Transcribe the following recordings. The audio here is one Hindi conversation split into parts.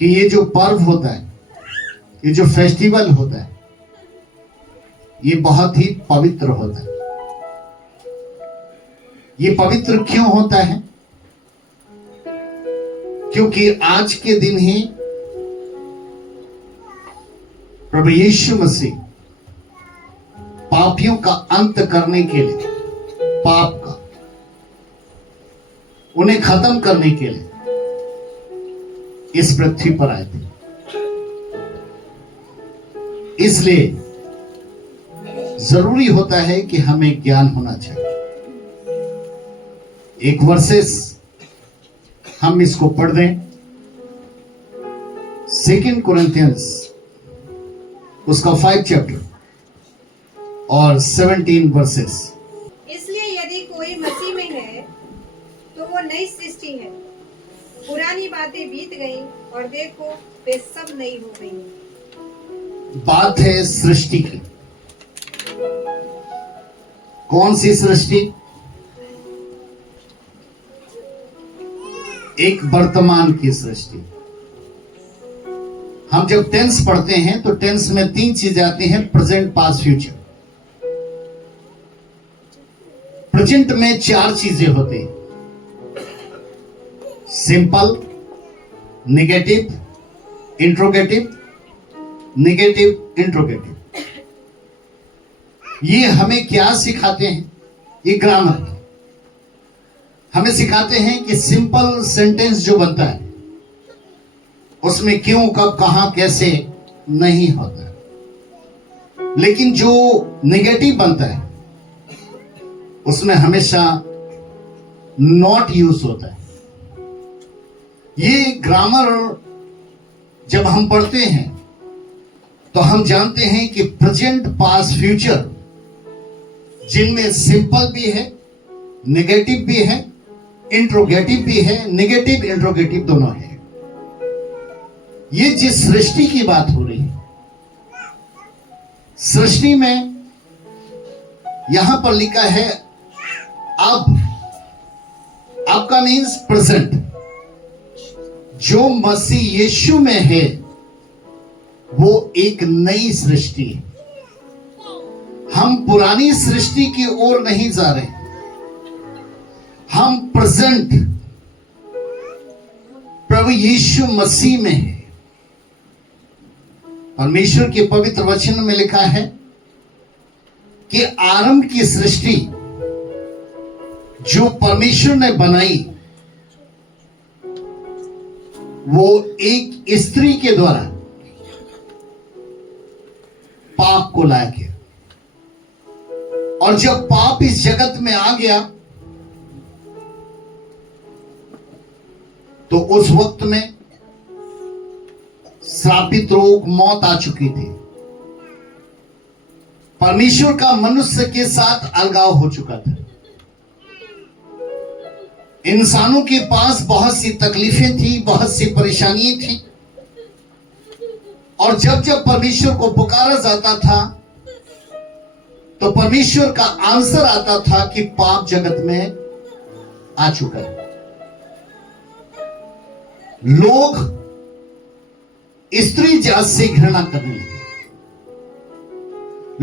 कि ये जो पर्व होता है, ये जो फेस्टिवल होता है, ये बहुत ही पवित्र होता है। ये पवित्र क्यों होता है? क्योंकि आज के दिन ही प्रभु यीशु मसीह पापियों का अंत करने के लिए, पाप का उन्हें खत्म करने के लिए इस पृथ्वी पर आए थे। इसलिए जरूरी होता है कि हमें ज्ञान होना चाहिए। एक वर्सेस हम इसको पढ़ दें, 2 कोरिन्थियंस उसका 5 चैप्टर और 17 वर्सेस। इसलिए यदि कोई मसीह में है तो वो नई सृष्टि है, पुरानी बातें बीत गई और देखो वे सब नई हो गई। बात है सृष्टि की। कौन सी सृष्टि? एक वर्तमान की सृष्टि। हम जब टेंस पढ़ते हैं तो टेंस में 3 चीजें आती हैं, प्रेजेंट, पास्ट, फ्यूचर। प्रेजेंट में 4 चीजें होती हैं, simple, negative, interrogative, negative, interrogative. ये हमें क्या सिखाते हैं? ये ग्रामर हमें सिखाते हैं कि सिंपल सेंटेंस जो बनता है उसमें क्यों, कब, कहां, कैसे नहीं होता। लेकिन जो नेगेटिव बनता है उसमें हमेशा नॉट यूज होता है। ये ग्रामर जब हम पढ़ते हैं तो हम जानते हैं कि प्रेजेंट, पास्ट, फ्यूचर जिनमें सिंपल भी है, नेगेटिव भी है, इंट्रोगेटिव भी है, नेगेटिव इंट्रोगेटिव दोनों है। ये जिस सृष्टि की बात हो रही है, सृष्टि में यहां पर लिखा है अब। आपका मीन्स प्रेजेंट। जो मसीह यीशु में है वो एक नई सृष्टि है। हम पुरानी सृष्टि की ओर नहीं जा रहे, हम प्रेजेंट प्रभु यीशु मसीह में है। परमेश्वर के पवित्र वचन में लिखा है कि आरंभ की सृष्टि जो परमेश्वर ने बनाई वो एक स्त्री के द्वारा पाप को लाया गया। और जब पाप इस जगत में आ गया तो उस वक्त में श्रापित रोग, मौत आ चुकी थी। परमेश्वर का मनुष्य के साथ अलगाव हो चुका था। इंसानों के पास बहुत सी तकलीफें थी, बहुत सी परेशानियां थी। और जब जब परमेश्वर को पुकारा जाता था तो परमेश्वर का आंसर आता था कि पाप जगत में आ चुका है। लोग स्त्री जात से घृणा करने लगे,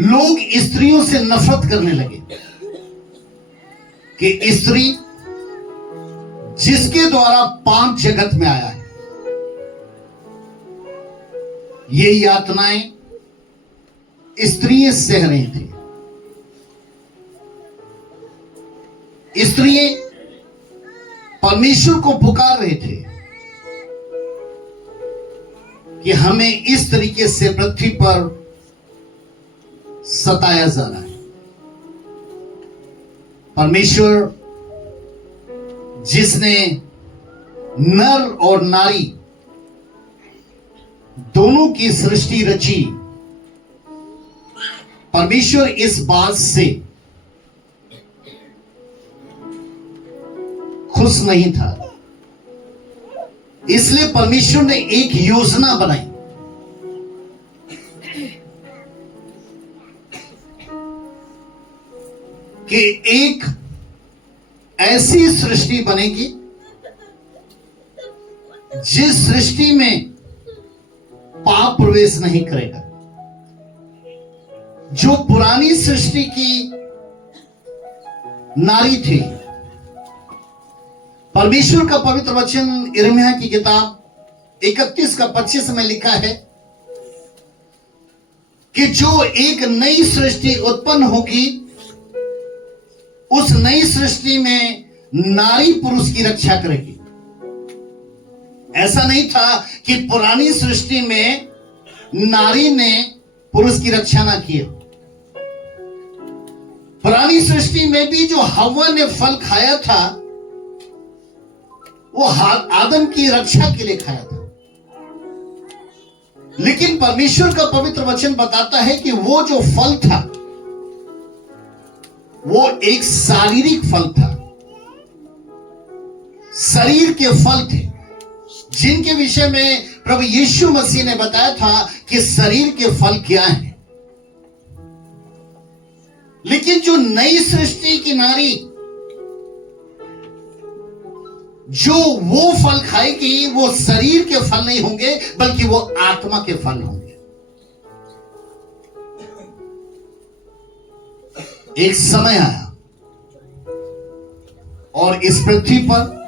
लोग स्त्रियों से नफरत करने लगे कि स्त्री जिसके द्वारा पाप जगत में आया है, ये यातनाएं स्त्रियां सह रही थी। स्त्रियां परमेश्वर को पुकार रहे थे कि हमें इस तरीके से पृथ्वी पर सताया जा रहा है। परमेश्वर जिसने नर और नारी दोनों की सृष्टि रची, परमेश्वर इस बात से खुश नहीं था। इसलिए परमेश्वर ने एक योजना बनाई कि एक ऐसी सृष्टि बनेगी जिस सृष्टि में पाप प्रवेश नहीं करेगा। जो पुरानी सृष्टि की नारी थी, परमेश्वर का पवित्र वचन यिर्मयाह की किताब 31 का 25 में लिखा है कि जो एक नई सृष्टि उत्पन्न होगी, उस नई सृष्टि में नारी पुरुष की रक्षा करेगी। ऐसा नहीं था कि पुरानी सृष्टि में नारी ने पुरुष की रक्षा ना की। पुरानी सृष्टि में भी जो हव्वा ने फल खाया था, वो आदम की रक्षा के लिए खाया था। लेकिन परमेश्वर का पवित्र वचन बताता है कि वो जो फल था, वो एक शारीरिक फल था, शरीर के फल थे, जिनके विषय में प्रभु यीशु मसीह ने बताया था कि शरीर के फल क्या हैं। लेकिन जो नई सृष्टि की नारी जो वो फल खाएगी, वो शरीर के फल नहीं होंगे, बल्कि वो आत्मा के फल होंगे। एक समय आया और इस पृथ्वी पर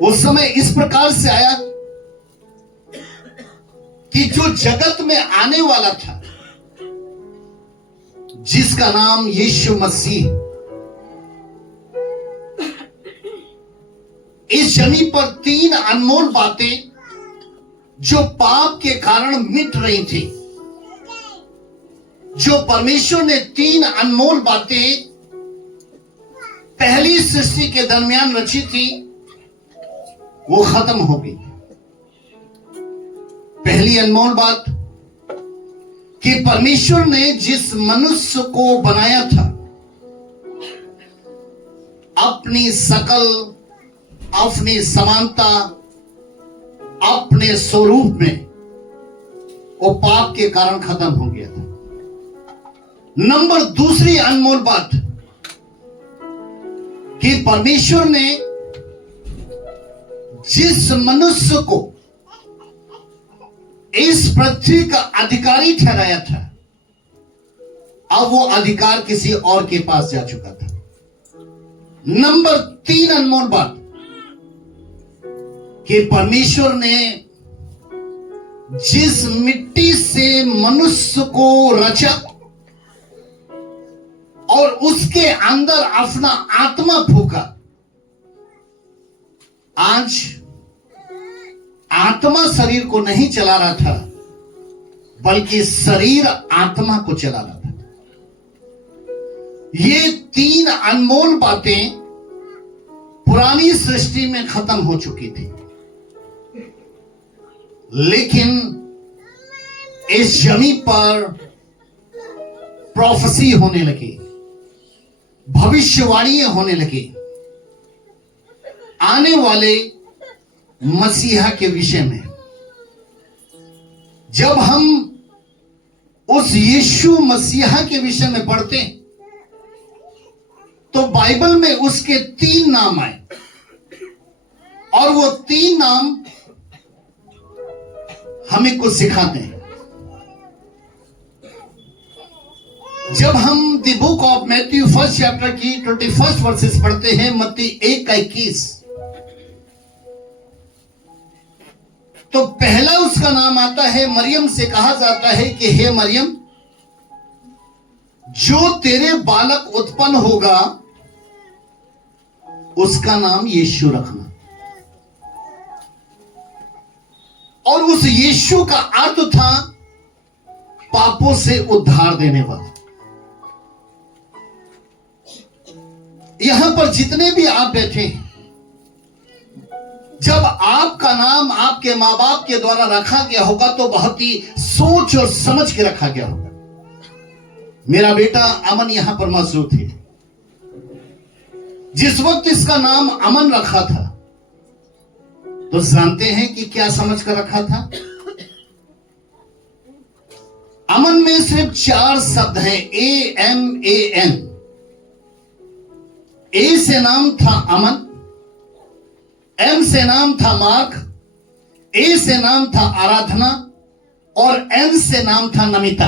वो समय इस प्रकार से आया कि जो जगत में आने वाला था, जिसका नाम यीशु मसीह, इस जमीन पर 3 अनमोल बातें जो पाप के कारण मिट रही थी, जो परमेश्वर ने 3 अनमोल बातें पहली सृष्टि के दरमियान रची थी, वो खत्म हो गई। पहली अनमोल बात कि परमेश्वर ने जिस मनुष्य को बनाया था, अपनी शकल, अपनी समानता, अपने स्वरूप में, वो पाप के कारण खत्म हो गया था। नंबर दूसरी अनमोल बात कि परमेश्वर ने जिस मनुष्य को इस पृथ्वी का अधिकारी ठहराया था, अब वो अधिकार किसी और के पास जा चुका था। नंबर 3 अनमोल बात कि परमेश्वर ने जिस मिट्टी से मनुष्य को रचा और उसके अंदर अपना आत्मा फूका, आज आत्मा शरीर को नहीं चला रहा था, बल्कि शरीर आत्मा को चला रहा था। ये 3 अनमोल बातें पुरानी सृष्टि में खत्म हो चुकी थी। लेकिन इस जमीन पर प्रोफेसी होने लगी, भविष्यवाणियां होने लगी आने वाले मसीहा के विषय में। जब हम उस यीशु मसीहा के विषय में पढ़ते हैं, तो बाइबल में उसके 3 नाम आए, और वो 3 नाम हमें कुछ सिखाते हैं। जब हम the book of Matthew 1st chapter की 21 वर्सेस पढ़ते हैं, मत्ती 1 का 21, तो पहला उसका नाम आता है मरियम। से कहा जाता है कि हे मरियम, जो तेरे बालक उत्पन्न होगा उसका नाम यीशु रखना। और उस यीशु का अर्थ था पापों से उद्धार देने वाला। यहां पर जितने भी आप बैठे हैं, जब आपका नाम आपके मां बाप के द्वारा रखा गया होगा, तो बहुत ही सोच और समझ के रखा गया होगा। मेरा बेटा अमन यहां पर मौजूद है। जिस वक्त इसका नाम अमन रखा था, तो जानते हैं कि क्या समझ कर रखा था? अमन में सिर्फ 4 शब्द हैं, AMAN। ए से नाम था अमन, एम से नाम था मार्क, ए से नाम था आराधना और एन से नाम था नमिता।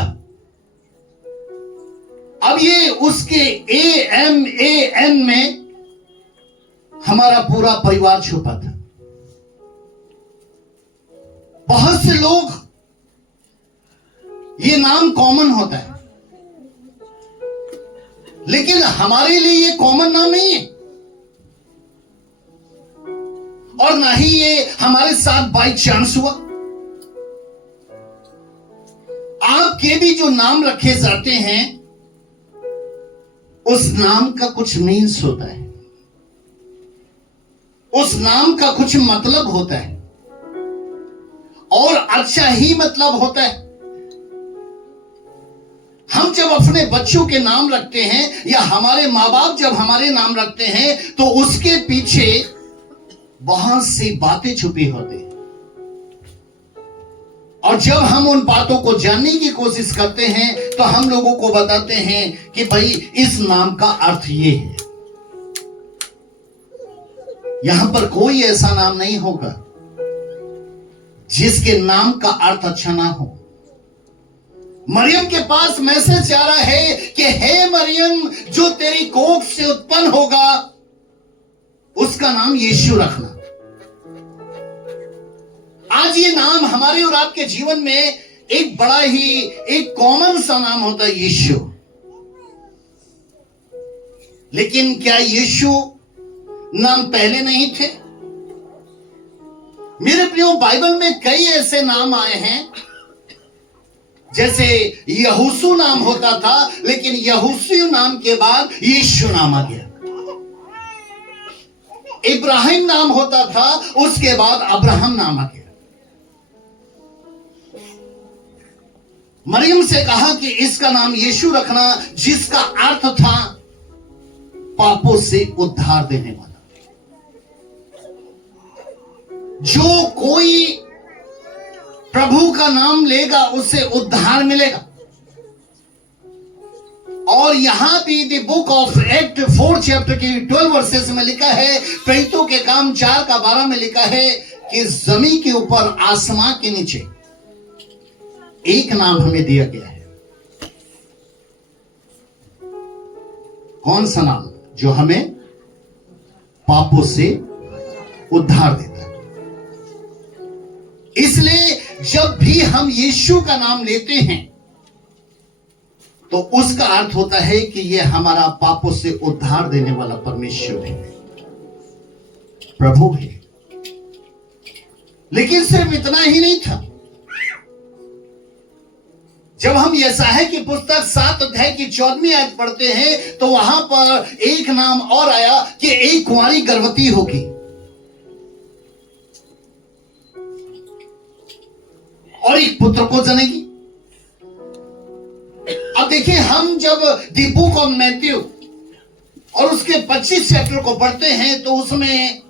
अब ये उसके AMAN में हमारा पूरा परिवार छुपा था। बहुत से लोग ये नाम कॉमन होता है, लेकिन हमारे लिए ये कॉमन नाम नहीं है और ना ही ये हमारे साथ बाई चांस हुआ। आपके भी जो नाम रखे जाते हैं उस नाम का कुछ मीन्स होता है, उस नाम का कुछ मतलब होता है और अच्छा ही मतलब होता है। हम जब अपने बच्चों के नाम रखते हैं या हमारे माँ बाप जब हमारे नाम रखते हैं तो उसके पीछे बहुत सी बातें छुपी होती हैं और जब हम उन बातों को जानने की कोशिश करते हैं तो हम लोगों को बताते हैं कि भाई इस नाम का अर्थ ये है। यहां पर कोई ऐसा नाम नहीं होगा जिसके नाम का अर्थ अच्छा ना हो। मरियम के पास मैसेज आ रहा है कि हे मरियम, जो तेरी कोख से उत्पन्न होगा उसका नाम यीशु रखना। आज ये नाम हमारे और आपके जीवन में एक बड़ा ही एक कॉमन सा नाम होता है, यीशु। लेकिन क्या यीशु नाम पहले नहीं थे? मेरे प्रियो, बाइबल में कई ऐसे नाम आए हैं, जैसे यहोशू नाम होता था, लेकिन यहोशू नाम के बाद यीशु नाम आ गया। इब्राहिम नाम होता था, उसके बाद अब्राहम नाम आ गया। मरियम से कहा कि इसका नाम यीशु रखना, जिसका अर्थ था पापों से उद्धार देने वाला। जो कोई प्रभु का नाम लेगा उसे उद्धार मिलेगा। और यहां भी the book of act 4 chapter की 12 वर्सेस में लिखा है, प्रेरितों के काम 4:12 में लिखा है कि जमीन के ऊपर आसमां के नीचे एक नाम हमें दिया गया है। कौन सा नाम? जो हमें पापों से उद्धार देता है। इसलिए जब भी हम यीशु का नाम लेते हैं तो उसका अर्थ होता है कि यह हमारा पापों से उद्धार देने वाला परमेश्वर है, प्रभु है। लेकिन सिर्फ इतना ही नहीं था। जब हम यशायाह की पुस्तक 7 अध्याय की 14वीं आयत पढ़ते हैं तो वहां पर एक नाम और आया कि एक कुंवारी गर्भवती होगी और एक पुत्र को जनेगी। अब देखिए, हम जब द बुक ऑफ मैथ्यू और उसके 25 चैप्टर को पढ़ते हैं तो उसमें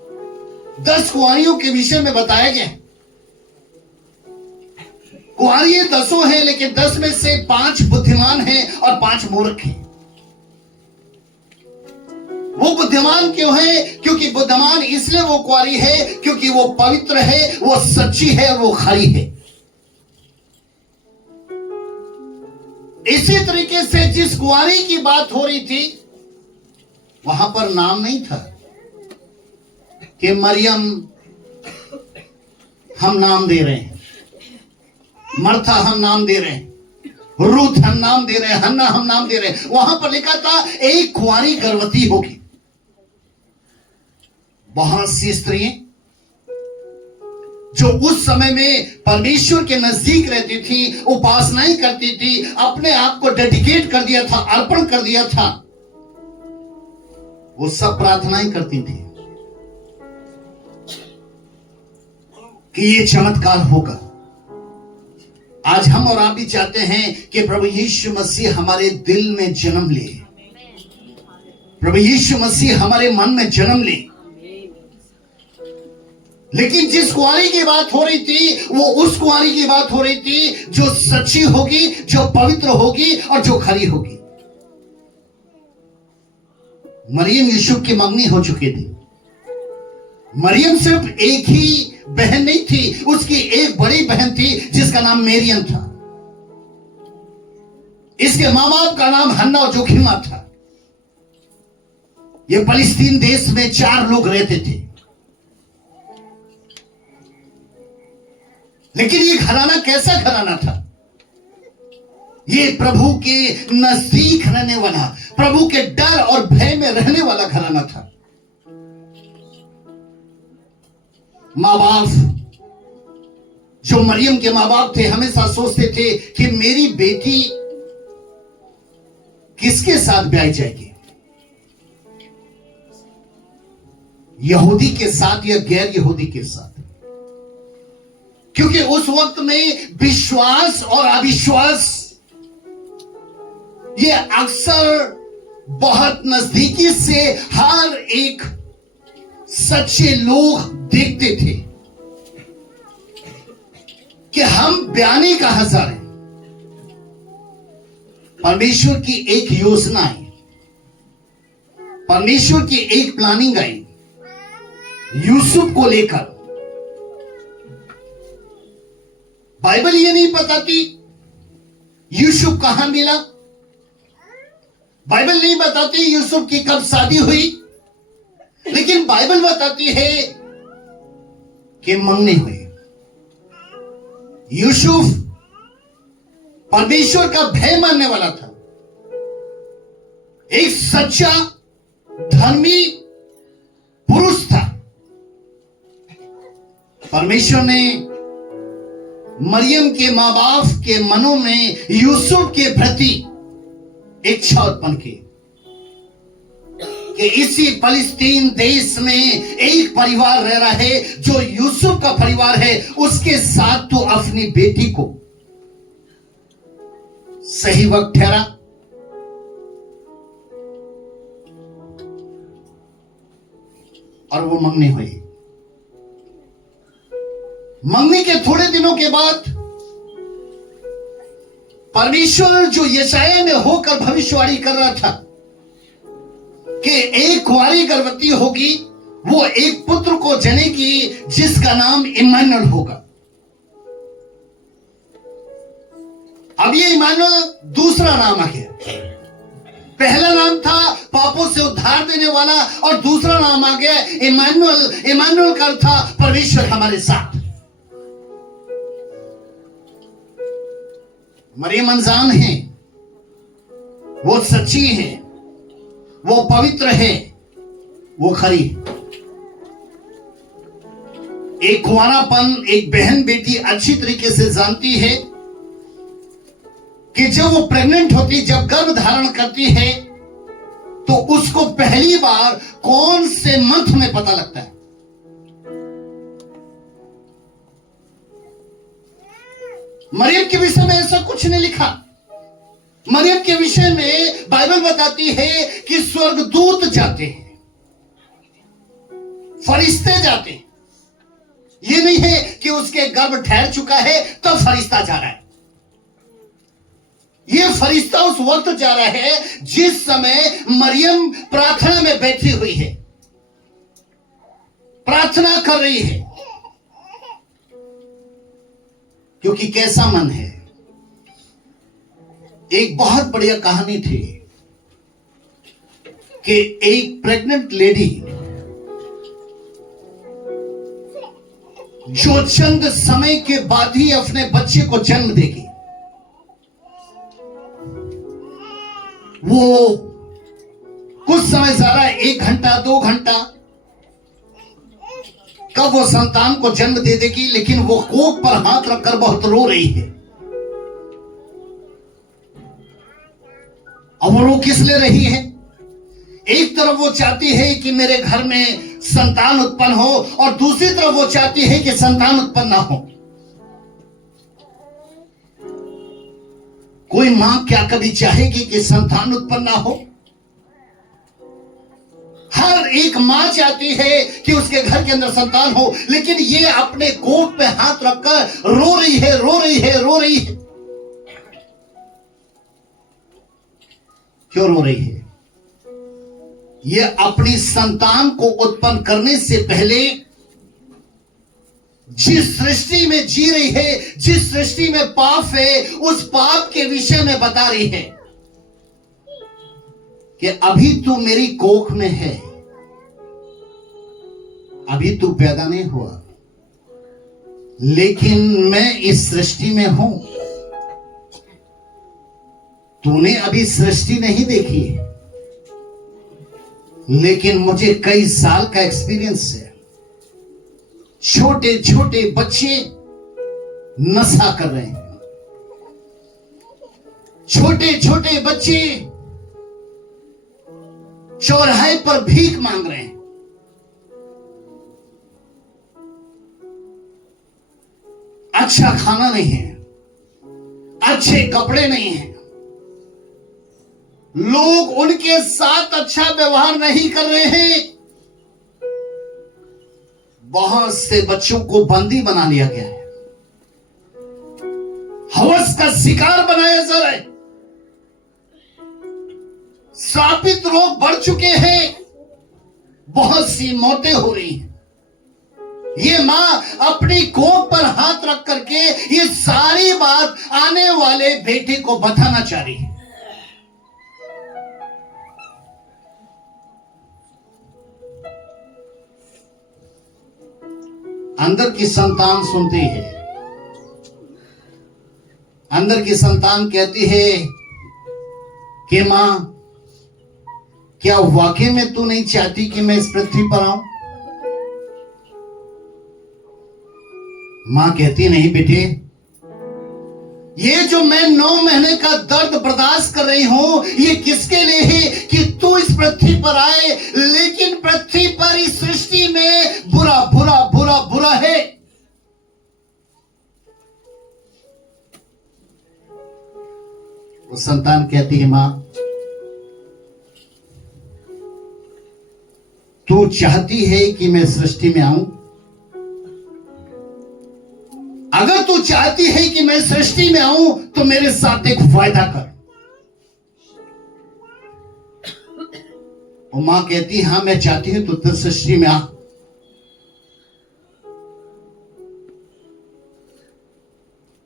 10 कुंवारियों के विषय में बताया गया। कुंवारी 10 हैं, लेकिन 10 में से 5 बुद्धिमान हैं और 5 मूर्ख हैं। वो बुद्धिमान क्यों है? क्योंकि बुद्धिमान इसलिए वो कुंवारी है क्योंकि वो पवित्र है, वो सच्ची है, वो खरी है। इसी तरीके से जिस कुंवारी की बात हो रही थी वहां पर नाम नहीं था कि मरियम हम नाम दे रहे हैं, मर्था हम नाम दे रहे हैं, रूथ हम नाम दे रहे हैं, हन्ना हम नाम दे रहे हैं। वहां पर लिखा था एक कुंवारी गर्भवती होगी। बहुत सी स्त्रियां जो उस समय में परमेश्वर के नजदीक रहती थी, उपासनाएं करती थी, अपने आप को डेडिकेट कर दिया था, अर्पण कर दिया था, वो सब प्रार्थनाएं करती थी कि ये चमत्कार होगा। आज हम और आप भी चाहते हैं कि प्रभु यीशु मसीह हमारे दिल में जन्म ले, प्रभु यीशु मसीह हमारे मन में जन्म ले। लेकिन जिस कुंवारी की बात हो रही थी वो उस कुंवारी की बात हो रही थी जो सच्ची होगी, जो पवित्र होगी और जो खरी होगी। मरियम यूसुफ की मंगनी हो चुकी थी। मरियम सिर्फ एक ही बहन नहीं थी, उसकी एक बड़ी बहन थी जिसका नाम मेरियम था। इसके मां बाप का नाम हन्ना और जोखिमा था। ये फलस्तीन देश में 4 लोग रहते थे। लेकिन ये घराना कैसा घराना था? ये प्रभु के नजदीक रहने वाला, प्रभु के डर और भय में रहने वाला घराना था। मां बाप, जो मरियम के मां बाप थे, हमेशा सोचते थे कि मेरी बेटी किसके साथ ब्याही जाएगी, यहूदी के साथ या गैर यहूदी के साथ। क्योंकि उस वक्त में विश्वास और अविश्वास ये अक्सर बहुत नजदीकी से हर एक सच्चे लोग देखते थे कि हम ब्याने कहां जा रहे हैं। परमेश्वर की एक योजना आई, परमेश्वर की एक प्लानिंग आई यूसुफ को लेकर। बाइबल ये नहीं बताती यूसुफ कहां मिला, बाइबल नहीं बताती यूसुफ की कब शादी हुई, लेकिन बाइबल बताती है कि मंगनी हुई। यूसुफ परमेश्वर का भय मानने वाला था, एक सच्चा धर्मी पुरुष था। परमेश्वर ने मरियम के मां बाप के मनों में यूसुफ के प्रति इच्छा उत्पन्न की कि इसी फलस्तीन देश में एक परिवार रह रहा है जो यूसुफ का परिवार है, उसके साथ तो अपनी बेटी को सही वक्त ठहरा। और वो मंगनी हुई। मंगनी के थोड़े दिनों के बाद परमेश्वर जो यशाया में होकर भविष्यवाणी कर रहा था कि एक कुंवारी गर्भवती होगी, वो एक पुत्र को जनेगी जिसका नाम इम्मानुएल होगा। अब ये इम्मानुएल दूसरा नाम आ गया। पहला नाम था पापों से उद्धार देने वाला और दूसरा नाम आ गया इम्मानुएल। इम्मानुएल का अर्थ था परमेश्वर हमारे साथ। मरियम अनजान है, वो सच्ची है, वो पवित्र है, वो खरी। एक कुंवारापन एक बहन बेटी अच्छी तरीके से जानती है कि जब वो प्रेग्नेंट होती, जब गर्भ धारण करती है, तो उसको पहली बार कौन से मंथ में पता लगता है? मरियम के विषय में ऐसा कुछ नहीं लिखा। मरियम के विषय में बाइबल बताती है कि स्वर्गदूत जाते हैं, फरिश्ते जाते हैं। ये नहीं है कि उसके गर्भ ठहर चुका है तो फरिश्ता जा रहा है। ये फरिश्ता उस वक्त जा रहा है जिस समय मरियम प्रार्थना में बैठी हुई है, प्रार्थना कर रही है। क्योंकि कैसा मन है। एक बहुत बढ़िया कहानी थी कि एक प्रेग्नेंट लेडी जो चंद समय के बाद ही अपने बच्चे को जन्म देगी, वो कुछ समय ज्यादा 1 घंटा 2 घंटा कब वो संतान को जन्म दे देगी, लेकिन वो कोख पर हाथ रखकर बहुत रो रही है। और वो रो किस लिए रही है? एक तरफ वो चाहती है कि मेरे घर में संतान उत्पन्न हो और दूसरी तरफ वो चाहती है कि संतान उत्पन्न ना हो। कोई मां क्या कभी चाहेगी कि संतान उत्पन्न ना हो? हर एक मां चाहती है कि उसके घर के अंदर संतान हो, लेकिन ये अपने कोख पे हाथ रखकर रो रही है, रो रही है, रो रही है। क्यों रो रही है? ये अपनी संतान को उत्पन्न करने से पहले जिस सृष्टि में जी रही है, जिस सृष्टि में पाप है, उस पाप के विषय में बता रही है कि अभी तू मेरी कोख में है, अभी तू पैदा नहीं हुआ, लेकिन मैं इस सृष्टि में हूं। तूने अभी सृष्टि नहीं देखी है, लेकिन मुझे कई साल का एक्सपीरियंस है। छोटे छोटे बच्चे नशा कर रहे हैं, छोटे छोटे बच्चे चौराहे पर भीख मांग रहे हैं, अच्छा खाना नहीं है, अच्छे कपड़े नहीं हैं, लोग उनके साथ अच्छा व्यवहार नहीं कर रहे हैं। बहुत से बच्चों को बंदी बना लिया गया है, हवस का शिकार बनाया जा रहा है, श्रापित रोग बढ़ चुके हैं, बहुत सी मौतें हो रही हैं। ये मां अपनी कोख पर हाथ रख करके ये सारी बात आने वाले बेटे को बताना चाह रही है। अंदर की संतान सुनती है, अंदर की संतान कहती है कि मां, क्या वाकई में तू नहीं चाहती कि मैं इस पृथ्वी पर आऊं? मां कहती नहीं बेटे, ये जो मैं 9 महीने का दर्द बर्दाश्त कर रही हूं, ये किसके लिए है कि तू इस पृथ्वी पर आए, लेकिन पृथ्वी पर इस सृष्टि में बुरा बुरा बुरा बुरा है। वो संतान कहती है मां, तू चाहती है कि मैं सृष्टि में आऊं? अगर तू चाहती है कि मैं सृष्टि में आऊं तो मेरे साथ एक वायदा कर। वो मां कहती हां मैं चाहती हूं तो सृष्टि में आ।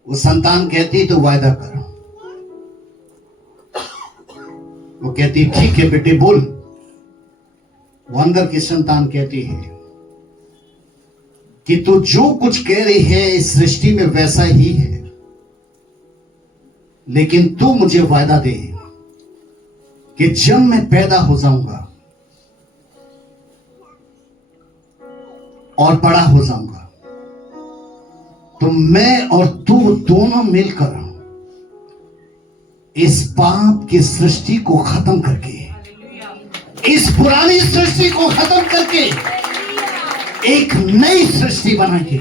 वो संतान कहती तो वायदा कर। वो कहती ठीक है बेटे बोल। वो अंदर की संतान कहती है कि तू जो कुछ कह रही है इस सृष्टि में वैसा ही है, लेकिन तू मुझे वायदा दे कि जब मैं पैदा हो जाऊंगा और बड़ा हो जाऊंगा तो मैं और तू दोनों मिलकर इस पाप की सृष्टि को खत्म करके, इस पुरानी सृष्टि को खत्म करके एक नई सृष्टि बनाएंगे।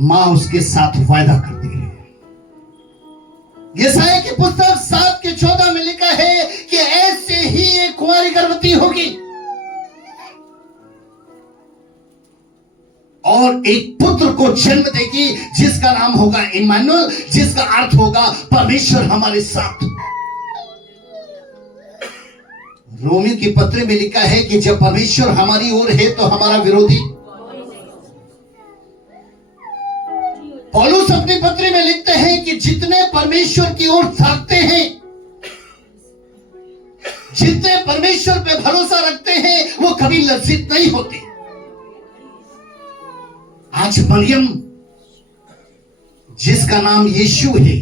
मां उसके साथ वायदा करती है। यशायाह की पुस्तक 7:14 में लिखा है कि ऐसे ही एक कुंवारी गर्भवती होगी और एक पुत्र को जन्म देगी जिसका नाम होगा इम्मानुएल, जिसका अर्थ होगा परमेश्वर हमारे साथ। रोमियो की पत्र में लिखा है कि जब परमेश्वर हमारी ओर है तो हमारा विरोधी। पौलुस अपने पत्र में लिखते हैं कि जितने परमेश्वर की ओर ताकते हैं, जितने परमेश्वर पे भरोसा रखते हैं, वो कभी लज्जित नहीं होते। आज मरियम जिसका नाम यीशु है,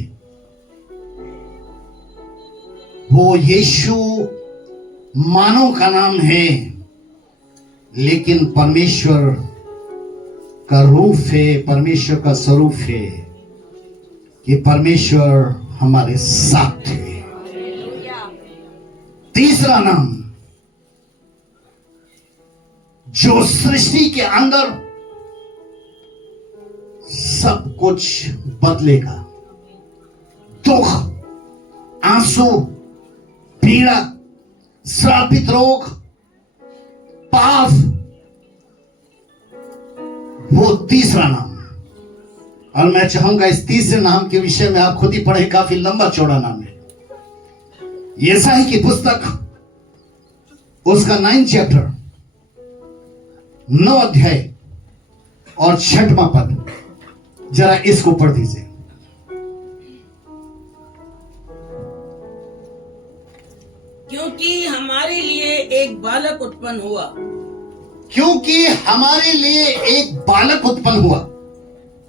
वो यीशु मानव का नाम है, लेकिन परमेश्वर का रूप है, परमेश्वर का स्वरूप है कि परमेश्वर हमारे साथ है। तीसरा नाम जो सृष्टि के अंदर सब कुछ बदलेगा, दुख, आंसू, पीड़ा, श्रापित रोग, पाप, वो तीसरा नाम। और मैं चाहूंगा इस तीसरे नाम के विषय में आप खुद ही पढ़े, काफी लंबा चौड़ा नाम है। यशायाह की पुस्तक उसका 9 चैप्टर 9 अध्याय और 6वां पद, जरा इसको पढ़ दीजिए। क्योंकि हमारे लिए एक बालक उत्पन्न हुआ, क्योंकि हमारे लिए एक बालक उत्पन्न हुआ,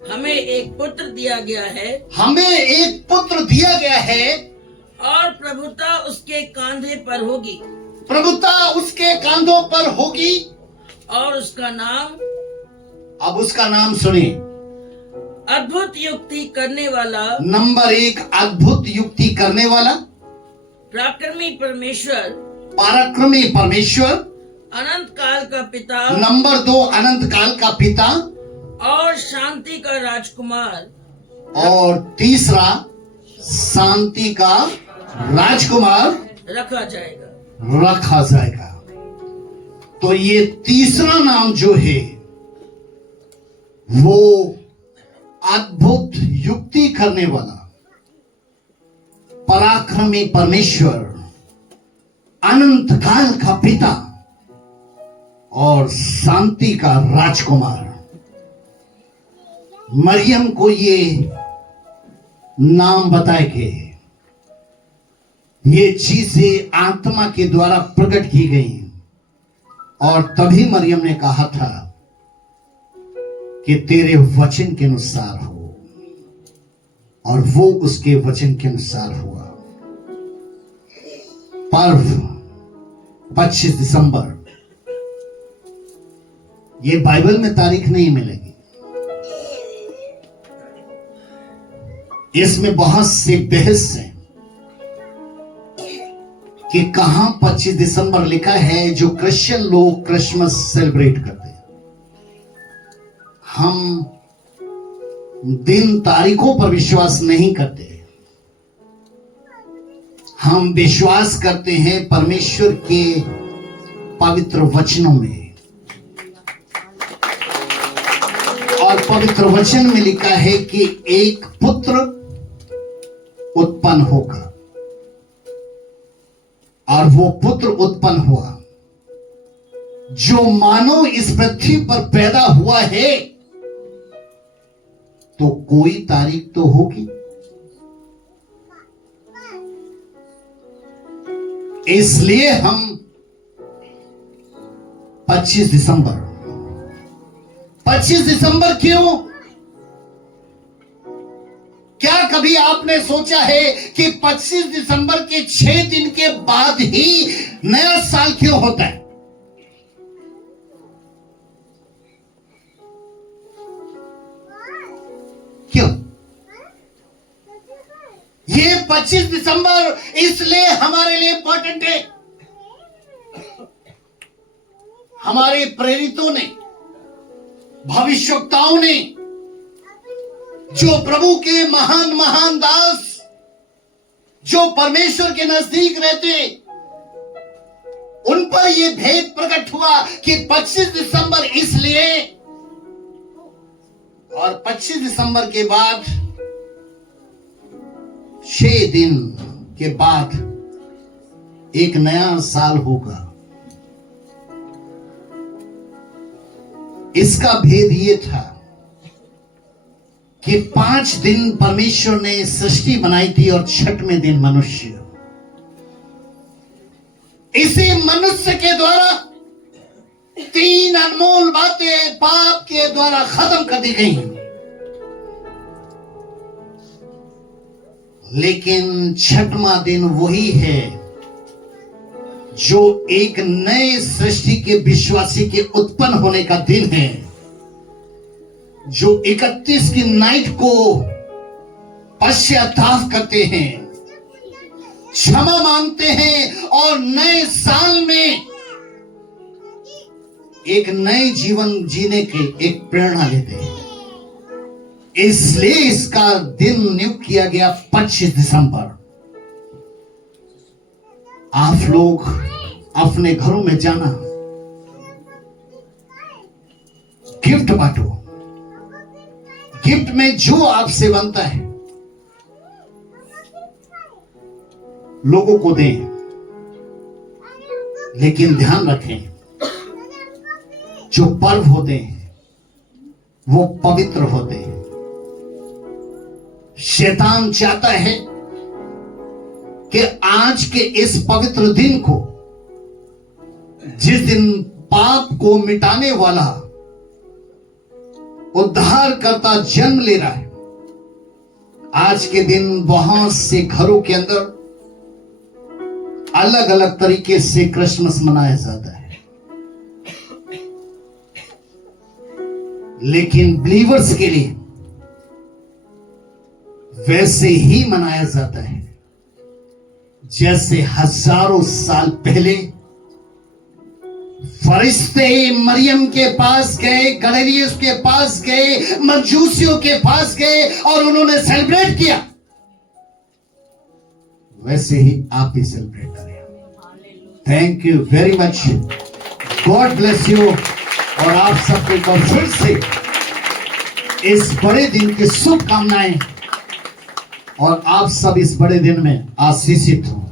हमें एक पुत्र दिया गया है, हमें एक पुत्र दिया गया है, और प्रभुता उसके कांधे पर होगी, प्रभुता उसके कांधों पर होगी, और उसका नाम, अब उसका नाम सुनिए, अद्भुत युक्ति करने वाला, नंबर 1 अद्भुत युक्ति करने वाला, पराक्रमी परमेश्वर, पराक्रमी परमेश्वर, अनंत काल का पिता, नंबर 2 अनंत काल का पिता, और शांति का राजकुमार, और तीसरा शांति का राजकुमार रखा जाएगा। रखा जाएगा। तो ये तीसरा नाम जो है वो अद्भुत युक्ति करने वाला, पराक्रमी परमेश्वर, अनंत काल का पिता और शांति का राजकुमार। मरियम को ये नाम बताए गए, ये चीजें आत्मा के द्वारा प्रकट की गई, और तभी मरियम ने कहा था कि तेरे वचन के अनुसार हो, और वो उसके वचन के अनुसार हुआ। पर्व 25 दिसंबर, ये बाइबल में तारीख नहीं मिलेगी, इसमें बहुत से बहस है कि कहां 25 दिसंबर लिखा है। जो क्रिश्चियन लोग क्रिसमस सेलिब्रेट करते हैं, हम दिन तारीखों पर विश्वास नहीं करते, हम विश्वास करते हैं परमेश्वर के पवित्र वचनों में। और पवित्र वचन में लिखा है कि एक पुत्र उत्पन्न होगा, और वो पुत्र उत्पन्न हुआ जो मानो इस पृथ्वी पर पैदा हुआ है, तो कोई तारीख तो होगी। इसलिए हम 25 दिसंबर क्यों? क्या कभी आपने सोचा है कि 25 दिसंबर के 6 दिन के बाद ही नया साल क्यों होता है? क्यों? ये 25 दिसंबर इसलिए हमारे लिए इंपॉर्टेंट है, हमारे प्रेरितों ने, भविष्यवक्ताओं ने, जो प्रभु के महान महान दास, जो परमेश्वर के नजदीक रहते, उन पर यह भेद प्रकट हुआ कि 25 दिसंबर इसलिए, और 25 दिसंबर के बाद 6 दिन के बाद एक नया साल होगा। इसका भेद यह था कि 5 दिन परमेश्वर ने सृष्टि बनाई थी और 6वें दिन मनुष्य। इसी मनुष्य के द्वारा 3 अनमोल बातें पाप के द्वारा खत्म कर दी गई, लेकिन 6वां दिन वही है जो एक नए सृष्टि के विश्वासी के उत्पन्न होने का दिन है, जो 31 की नाइट को पश्चाताप करते हैं, क्षमा मांगते हैं और नए साल में एक नए जीवन जीने की एक प्रेरणा लेते हैं। इसलिए इसका दिन नियुक्त किया गया 25 दिसंबर। आप लोग अपने घरों में जाना, गिफ्ट बांटो, गिफ्ट में जो आपसे बनता है लोगों को दें, लेकिन ध्यान रखें जो पर्व होते हैं वो पवित्र होते हैं। शैतान चाहता है कि आज के इस पवित्र दिन को, जिस दिन पाप को मिटाने वाला उद्धारकर्ता जन्म ले रहा है, आज के दिन बहुत से घरों के अंदर अलग अलग तरीके से क्रिसमस मनाया जाता है, लेकिन बिलीवर्स के लिए वैसे ही मनाया जाता है जैसे हजारों साल पहले फरिश्ते मरियम के पास गए, गलीलियस के पास गए, मजूसियों के पास गए और उन्होंने सेलिब्रेट किया। वैसे ही आप भी सेलिब्रेट करें। Thank you very much, God bless you. और आप सबके को फिर से इस बड़े दिन की शुभकामनाएं, और आप सब इस बड़े दिन में आशीषित हो।